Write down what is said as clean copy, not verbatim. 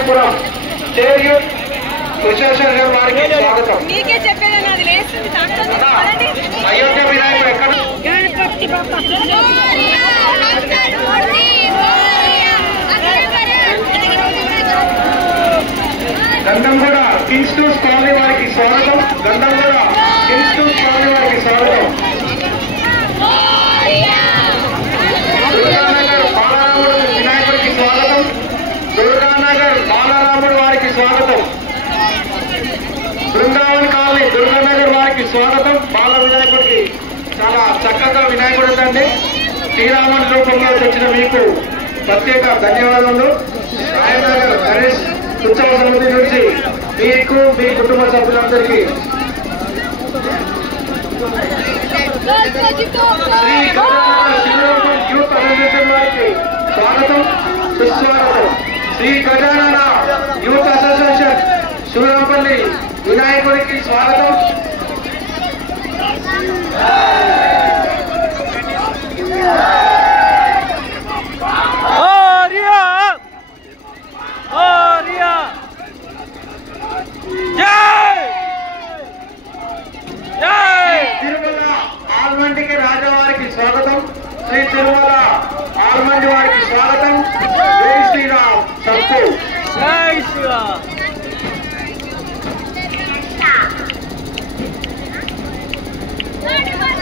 వినాయకపురం చేయూత్ విశ్వేశ్వర గారు వారికి స్వాగతం. అయోధ్య వినాయకుడు ఎక్కడ గంధంగూడ కింగ్స్ టూస్ కాలనీ వారికి స్వాగతం. గంధంగూడ కింగ్స్ టూస్ కాలనీ వారికి స్వాగతం. దుర్గానగర్ బాలరాముడు వినాయకుడికి స్వాగతం. దుర్గానగర్ బాలరాముడు వారికి స్వాగతం. బృందావన్ కాలనీ దుర్గానగర్ వారికి స్వాగతం. బాల వినాయకుడికి చాలా చక్కగా వినాయకుడు ఉందండి. శ్రీరాముని రూపంలో తెచ్చిన మీకు ప్రత్యేక ధన్యవాదాలు. రాయనగర్ గణేష్ ఉత్సవ సమితి నుంచి మీకు మీ కుటుంబ సభ్యులందరికీ శ్రీ గజానన యూత్ అసోసియేషన్ వారికి స్వాగతం సుస్వాగతం. శ్రీ గజానన యూత్ అసోసియేషన్ శివరాంపల్లి వినాయకుడికి స్వాగతం. తిరుమల ఆల్మండికి రాజవారికి స్వాగతం. శ్రీ తిరుమల ఆల్మండి వారికి స్వాగతం. జై శ్రీరామ్ సంపు. జై శ్రీరామ్. What?